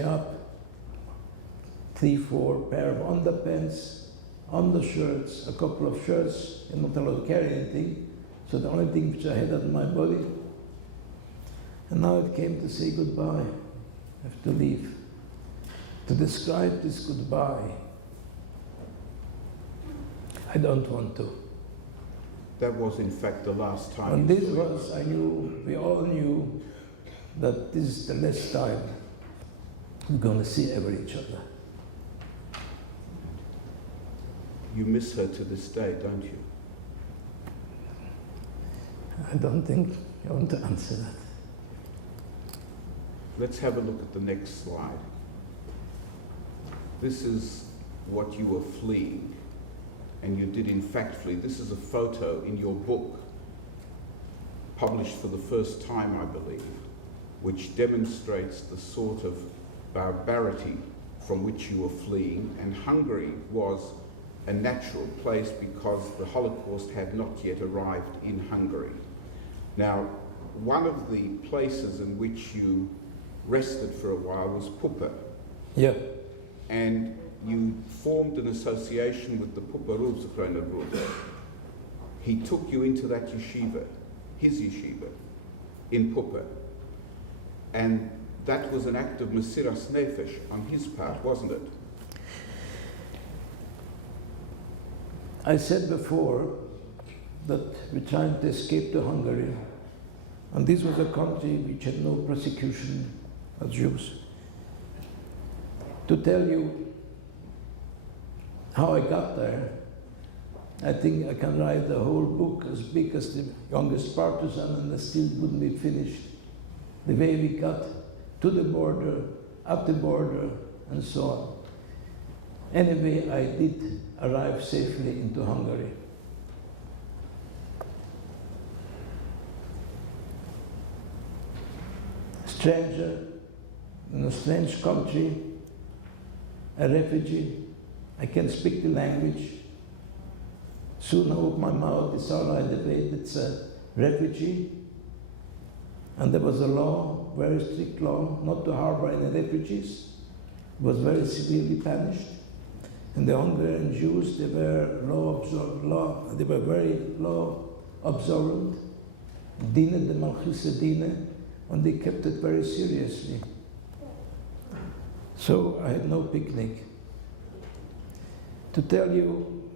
me up, 3-4 pair of underpants, undershirts, a couple of shirts, and not allowed to carry anything. So the only thing which I had on my body. And now it came to say goodbye. I have to leave. To describe this goodbye, I don't want to. That was in fact the last time. And this was, I knew, we all knew that this is the last time we're going to see ever each other. You miss her to this day, don't you? I don't think I want to answer that. Let's have a look at the next slide. This is what you were fleeing, and you did in fact flee. This is a photo in your book, published for the first time, I believe, which demonstrates the sort of barbarity from which you were fleeing. And Hungary was a natural place because the Holocaust had not yet arrived in Hungary. Now, one of the places in which you rested for a while was Pupa. Yeah. And you formed an association with the Pupa Rovsakronabrud. He took you into that yeshiva, his yeshiva, in Pupa. And that was an act of Mesiras Nefesh on his part, wasn't it? I said before that we're trying to escape to Hungary, and this was a country which had no persecution of Jews. To tell you how I got there, I think I can write the whole book as big as the youngest partisan, and it still wouldn't be finished. The way we got to the border, at the border, and so on. Anyway, I did arrive safely into Hungary. Stranger, in a strange country, a refugee, I can't speak the language. Soon I opened my mouth, it's all right, it's a refugee. And there was a law, very strict law, not to harbor any refugees. It was very severely punished. And the Hungarian Jews, they were they were very law observant, Dine, the Malchus Dine, and they kept it very seriously. So I had no picnic. To tell you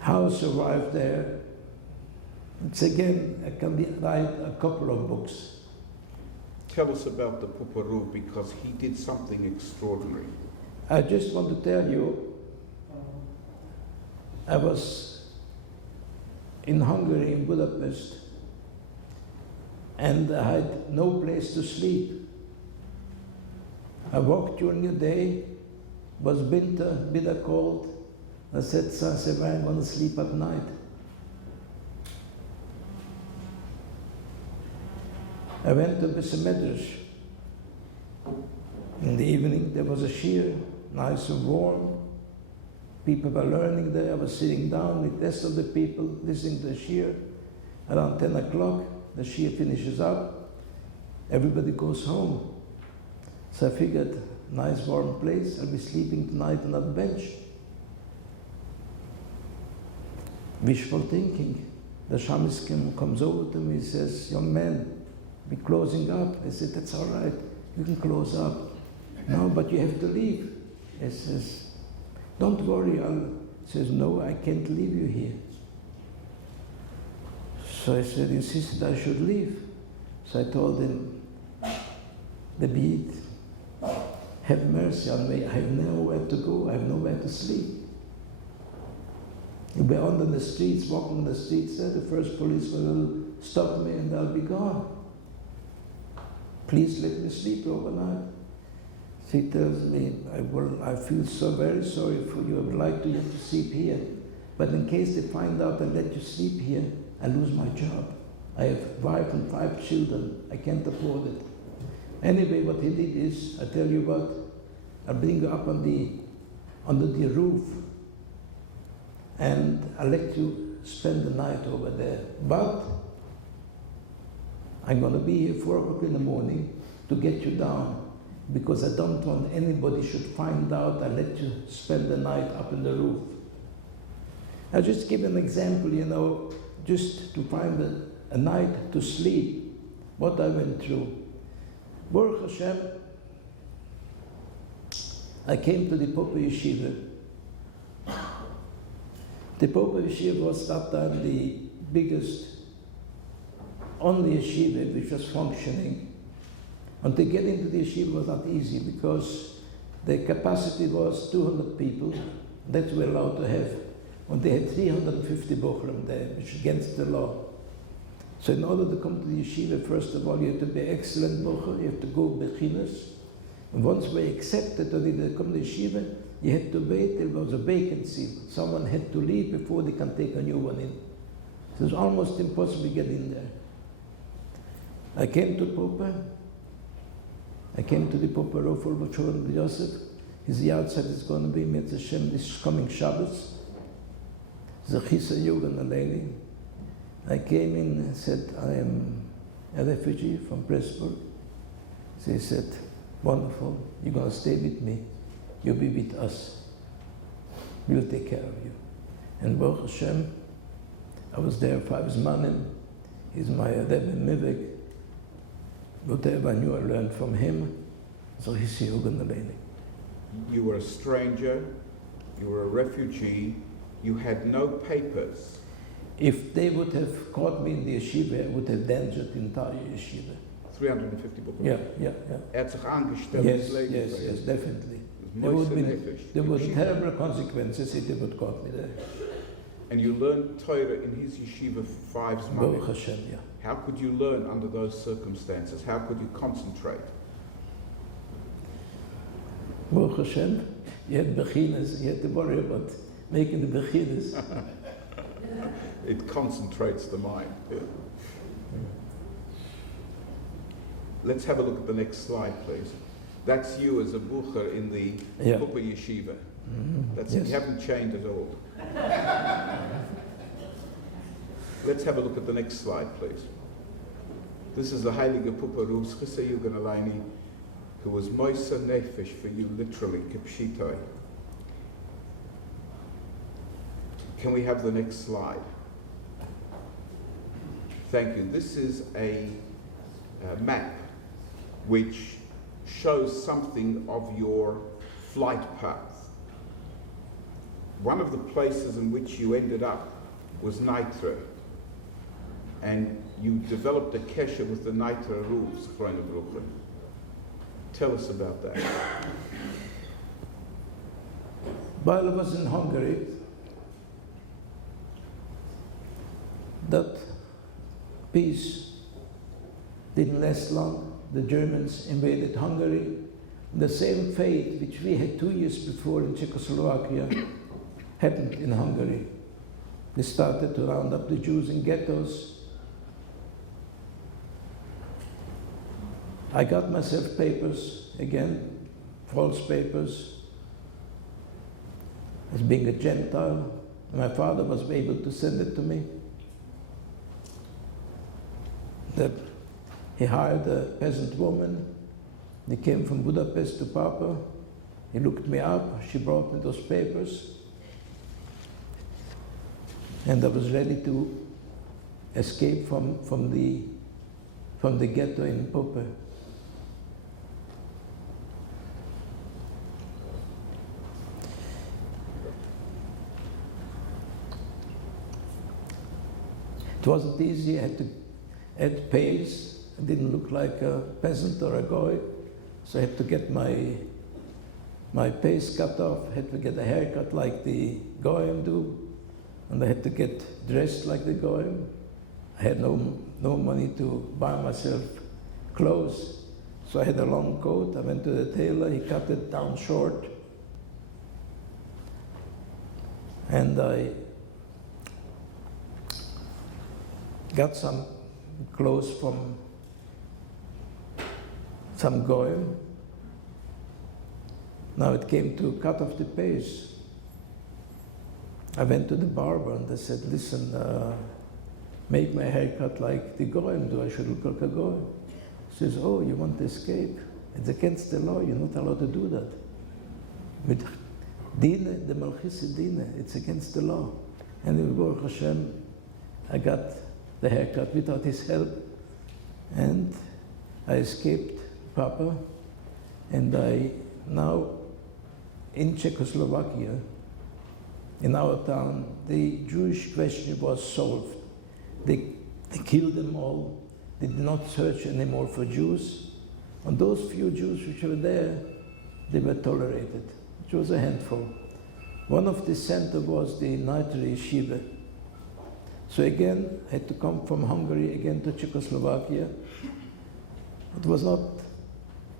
how I survived there, it's again, I can write a couple of books. Tell us about the Puparu, because he did something extraordinary. I just want to tell you, I was in Hungary, in Budapest, and I had no place to sleep. I walked during the day, was winter, bitter cold. I said, where I'm going to sleep at night. I went to the Medrash. In the evening, there was a shir, nice and warm. People were learning there. I was sitting down with the rest of the people, listening to the shir. Around 10 o'clock, the shir finishes up. Everybody goes home. So I figured, nice warm place, I'll be sleeping tonight on that bench. Wishful thinking. The Shamiskim comes over to me and says, young man, we're closing up. I said, that's all right, you can close up. No, but you have to leave. He says, don't worry. He says, no, I can't leave you here. So I said, he insisted I should leave. So I told him, the beat, have mercy on me. I have nowhere to go. I have nowhere to sleep. You'll be on the streets, walking on the streets. The first policeman will stop me and I'll be gone. Please let me sleep overnight. So he tells me, I feel so very sorry for you. I would like to let you sleep here. But in case they find out I let you sleep here, I lose my job. I have a wife and 5 children. I can't afford it. Anyway, what he did is, I tell you what, I'll bring you up under the roof, and I'll let you spend the night over there. But I'm going to be here 4 o'clock in the morning. to get you down, because I don't want anybody should find out I let you spend the night up in the roof. I'll just give an example, just to find a night to sleep, what I went through. Baruch Hashem, I came to the Popa Yeshiva. The Popa Yeshiva was that time the biggest, only yeshiva which was functioning. And to get into the yeshiva was not easy because the capacity was 200 people, that we were allowed to have. And they had 350 bochrim there, which is against the law. So in order to come to the yeshiva, first of all, you have to be excellent bocher, you have to go bechinas. And once we accepted that they come to the yeshiva, you had to wait till there was a vacancy. Someone had to leave before they can take a new one in. So it was almost impossible to get in there. I came to Popa. I came to the Popa Rofol Bachor Yosef. His yard said it's going to be Metz Hashem this coming Shabbos. Zechisa Yugan Aleli. I came in and said, I am a refugee from Pressburg. So he said, wonderful, you're going to stay with me. You'll be with us. We'll take care of you. And Baruch Hashem, I was there 5 Zmanim. He's my Rebbe Mivek. Whatever I knew, I learned from him. So he's You were a stranger, you were a refugee, you had no papers. If they would have caught me in the yeshiva, I would have endangered the entire yeshiva. 350 books. Yeah. Hat sich angestellt Yes, ins Leben. yes, definitely. Moishe There would be terrible consequences if they would caught me there. And you learned Torah in his yeshiva 5 Baruch months. Hashem, yeah. How could you learn under those circumstances? How could you concentrate? Baruch Hashem, you had beginners, you had to worry about making the beginners. It concentrates the mind. Yeah. Let's have a look at the next slide, please. That's you as a bucher in the Popa Yeshiva. That's yes. You haven't changed at all. Let's have a look at the next slide, please. This is the Heilige Popa Rufs Chisayugan Alaini, who was Moishe Nefesh for you, literally, Kipshitoi. Can we have the next slide? Thank you. This is a map which shows something of your flight path. One of the places in which you ended up was Nitra, and you developed a kesher with the Nitra rules. Tell us about that. While I was in Hungary, that peace didn't last long. The Germans invaded Hungary. The same fate which we had 2 years before in Czechoslovakia happened in Hungary. They started to round up the Jews in ghettos. I got myself papers, again, false papers, as being a Gentile. My father was able to send it to me. He hired a peasant woman. They came from Budapest to Papa. He looked me up. She brought me those papers. And I was ready to escape from the ghetto in Popa. It wasn't easy. I had to add pails. I didn't look like a peasant or a goy, so I had to get my pace cut off. I had to get a haircut like the goyim do, and I had to get dressed like the goyim. I had no money to buy myself clothes, so I had a long coat. I went to the tailor. He cut it down short, and I got some clothes from some goyim. Now it came to cut off the pace. I went to the barber and I said, listen, make my hair cut like the goyim do. I should look like a goyim. says, oh, you want to escape? It's against the law, you're not allowed to do that. With Dine, the Malchisi Dine, it's against the law. And in Baruch Hashem, I got the haircut without his help, and I escaped Papa, and I now, in Czechoslovakia, in our town, the Jewish question was solved. They killed them all. They did not search anymore for Jews. And those few Jews which were there, they were tolerated, which was a handful. One of the center was the Nightly Yeshiva. So again, I had to come from Hungary again to Czechoslovakia. It was not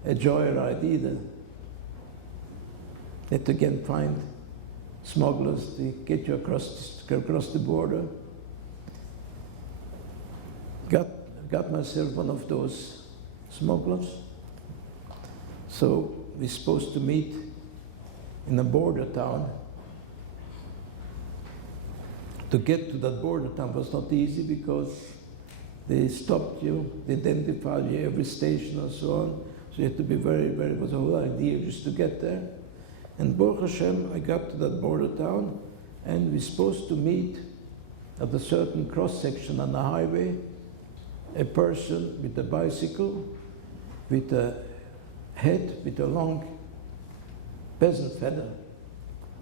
a joyride either. I had to again find smugglers to get you across the border. Got myself one of those smugglers. So we're supposed to meet in a border town. To get to that border town was not easy because they stopped you, they identified you every station and so on. So you had to be it was a whole idea just to get there. And Baruch Hashem, I got to that border town, and we're supposed to meet at a certain cross-section on the highway, a person with a bicycle, with a head, with a long peasant feather.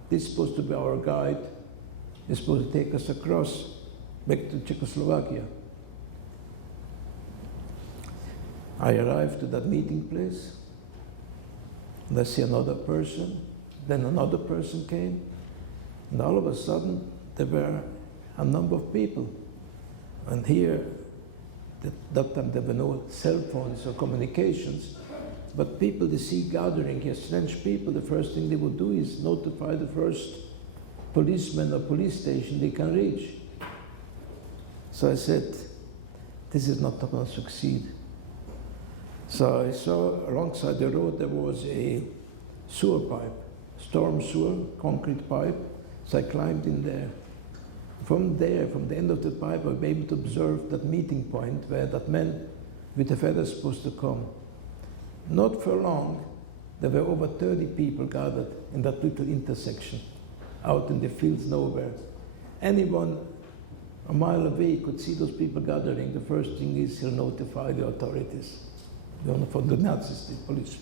This is supposed to be our guide. He's supposed to take us across, back to Czechoslovakia. I arrived to that meeting place, and I see another person. Then another person came, and all of a sudden there were a number of people. And here, that time there were no cell phones or communications, but people they see gathering here, strange people, the first thing they would do is notify the first policeman or police station they can reach. So I said, this is not going to succeed. So I saw alongside the road there was a sewer pipe, storm sewer, concrete pipe. So I climbed in there. From there, from the end of the pipe, I was able to observe that meeting point where that man with the feather is supposed to come. Not for long, there were over 30 people gathered in that little intersection, out in the fields nowhere. Anyone a mile away could see those people gathering. The first thing is he'll notify the authorities, from the Nazis, the police.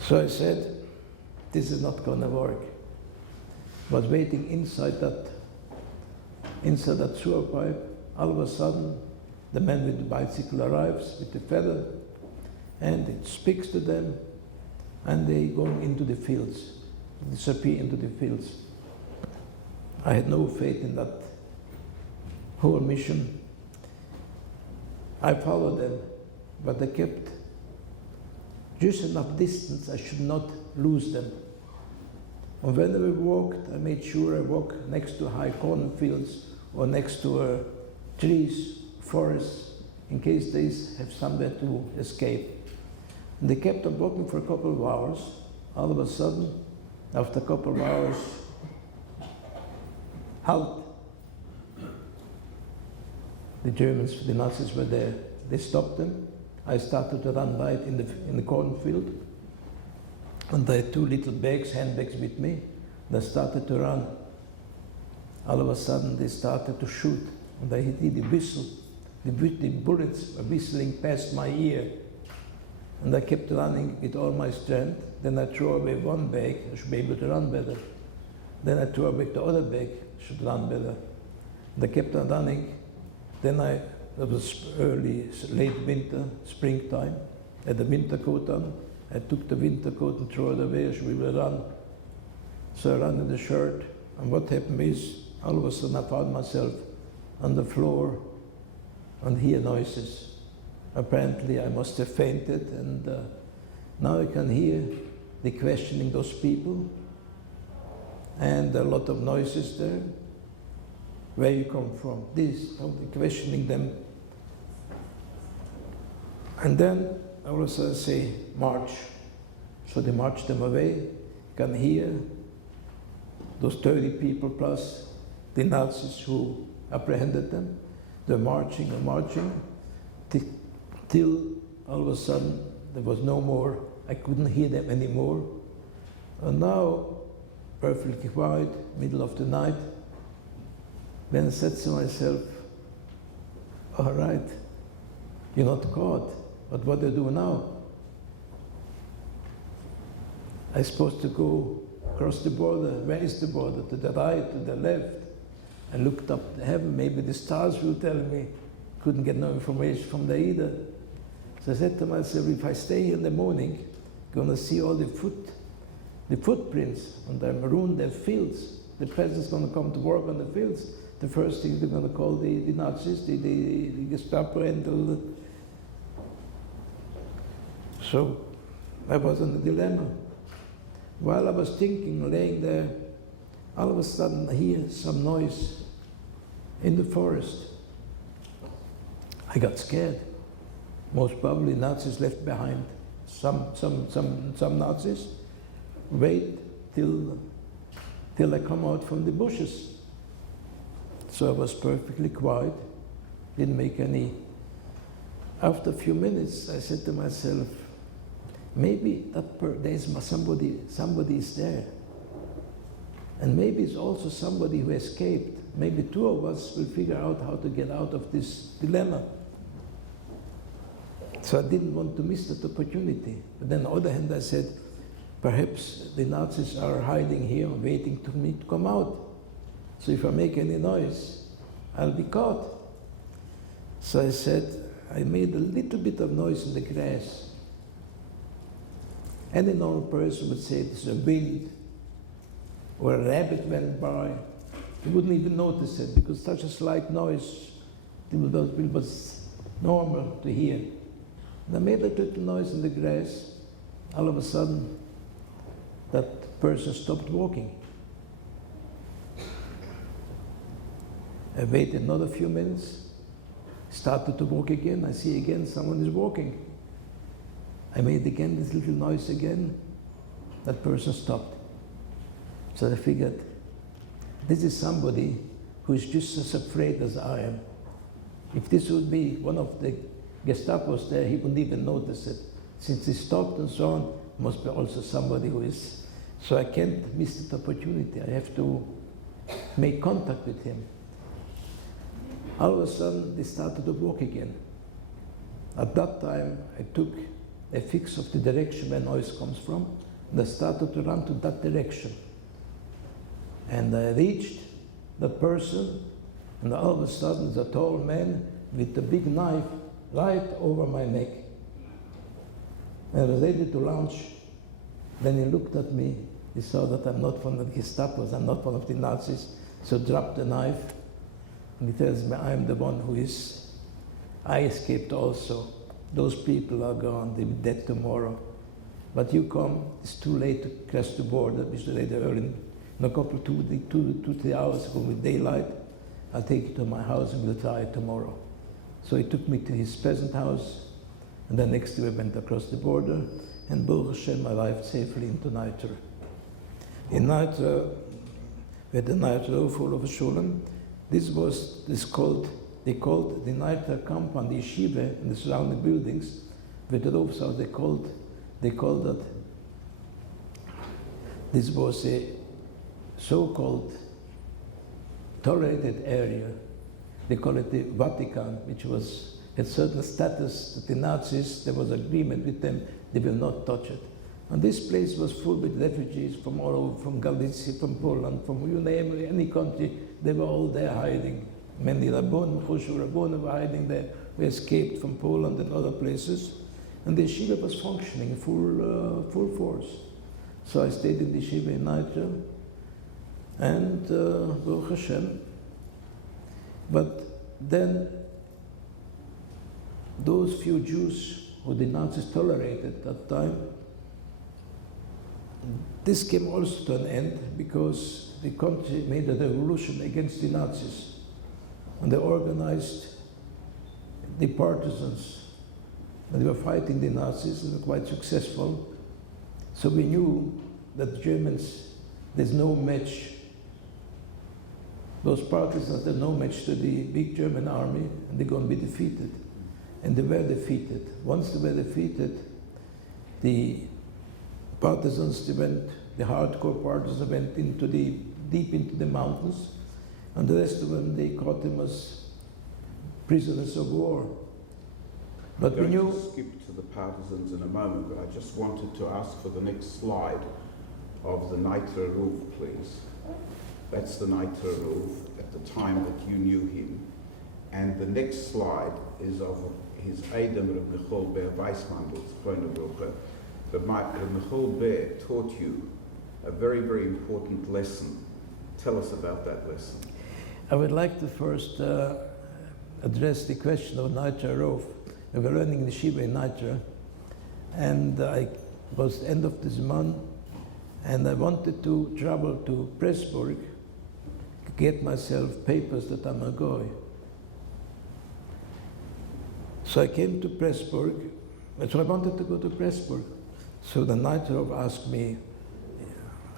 So I said, this is not going to work. I was waiting inside that sewer pipe. All of a sudden, the man with the bicycle arrives with the feather, and it speaks to them, and they go into the fields, disappear into the fields. I had no faith in that whole mission. I followed them, but I kept just enough distance I should not lose them. And when we walked, I made sure I walked next to high cornfields or next to trees, forests, in case they have somewhere to escape. And they kept on walking for a couple of hours. All of a sudden, after a couple of hours, halt. The Germans, the Nazis were there. They stopped them. I started to run right in the cornfield. And I had two little bags, handbags with me. And I started to run. All of a sudden, they started to shoot. And I hit the whistle. The bullets were whistling past my ear. And I kept running with all my strength. Then I threw away one bag, I should be able to run better. Then I threw away the other bag, I should run better. And I kept on running. Then it was late winter, springtime. I had the winter coat on. I took the winter coat and threw it away, I should be able to run. So I ran in the shirt. And what happened is, all of a sudden I found myself on the floor and hear noises. Apparently I must have fainted, and now I can hear the questioning those people, and a lot of noises there. Where you come from? This, questioning them. And then I will say, march. So they marched them away. You can hear those 30 people plus the Nazis who apprehended them. They're marching and marching. till all of a sudden there was no more, I couldn't hear them anymore. And now, perfectly quiet, middle of the night, then I said to myself, all right, you're not caught, but what do I do now? I'm supposed to go across the border. Where is the border? To the right, to the left? I looked up to heaven, maybe the stars will tell me. Couldn't get no information from there either. So I said to myself, if I stay here in the morning, I'm gonna see all the footprints, and I maroon their fields. The peasants gonna come to work on the fields. The first thing they're gonna call the Nazis, the Gestapo, and so I was in a dilemma. While I was thinking, laying there, all of a sudden I hear some noise in the forest. I got scared. Most probably Nazis left behind. Some Nazis. Wait till I come out from the bushes. So I was perfectly quiet, didn't make any. After a few minutes, I said to myself, maybe there's somebody is there. And maybe it's also somebody who escaped. Maybe two of us will figure out how to get out of this dilemma. So I didn't want to miss that opportunity. But then on the other hand, I said, perhaps the Nazis are hiding here, waiting for me to come out. So if I make any noise, I'll be caught. So I said, I made a little bit of noise in the grass. Any normal person would say it's a wind or a rabbit went by. You wouldn't even notice it because such a slight noise was normal to hear. And I made a little noise in the grass. All of a sudden, that person stopped walking. I waited another few minutes, started to walk again. I see again someone is walking. I made again this little noise again. That person stopped. So I figured, this is somebody who is just as afraid as I am. If this would be one of the Gestapos there, he wouldn't even notice it. Since he stopped and so on, must be also somebody who is. So I can't miss that opportunity. I have to make contact with him. All of a sudden, they started to walk again. At that time, I took a fix of the direction where noise comes from, and I started to run to that direction. And I reached the person, and all of a sudden, there's a tall man with a big knife right over my neck. And I was ready to launch. Then he looked at me. He saw that I'm not one of the Gestapos, I'm not one of the Nazis, so dropped the knife. And he tells me, I'm the one who is, I escaped also. Those people are gone, they'll be dead tomorrow. But you come, it's too late to cross the border, it's later early, in a couple, 3 hours, with daylight, I'll take you to my house and we'll try it tomorrow. So he took me to his peasant house, and then next day we went across the border, and Baruch Hashem arrived safely into Reicher. In Reicher, we had the Reicher overfall of a Sholem. They called the Reicher compound, the yeshiva, and the surrounding buildings, with the roofs out, they called that this was a so-called tolerated area. They call it the Vatican, which had certain status that the Nazis, there was agreement with them, they will not touch it. And this place was full with refugees from all over, from Galicia, from Poland, from you name it, any country, they were all there hiding. Many Rabbonim were hiding there. We escaped from Poland and other places. And the yeshiva was functioning full force. So I stayed in the yeshiva in Reicher, and Baruch Hashem. But then those few Jews who the Nazis tolerated at that time, this came also to an end because the country made a revolution against the Nazis. And they organized the partisans. And they were fighting the Nazis, and they were quite successful. So we knew that Germans, there's no match. Those partisans, there's no match to the big German army, and they're going to be defeated. and they were defeated. Once they were defeated, the partisans, the hardcore partisans went deep into the mountains, and the rest of them, they caught them as prisoners of war. But I'm we going knew... to skip to the partisans in a moment, but I just wanted to ask for the next slide of the Reicher, please. That's the Reicher at the time that you knew him. And the next slide is of his Adam Reb Michal Ber Weissmandel's Kronenbrucher. But Reb Michal Ber taught you a very, very important lesson. Tell us about that lesson. I would like to first address the question of Reicher. We were learning the Shiva in Reicher, and I was end of this month, and I wanted to travel to Pressburg to get myself papers that I'm a goy. So I came to Pressburg, and so I wanted to go to Pressburg. So the Reicher asked me,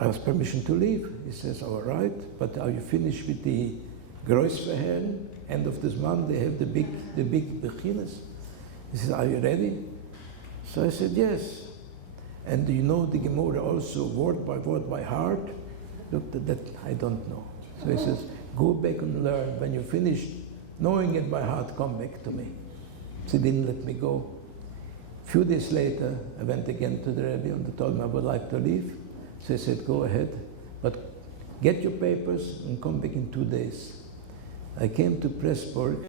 I asked permission to leave. He says, all right, but are you finished with the Großverhören? End of this month, they have the big beginners. He said, are you ready? So I said, yes. And do you know the Gemara also word by heart? Look, that I don't know. So he says, go back and learn. When you finish knowing it by heart, come back to me. So he didn't let me go. A few days later, I went again to the Rebbe and I told him I would like to leave. So he said, go ahead, but get your papers and come back in 2 days. I came to Pressburg,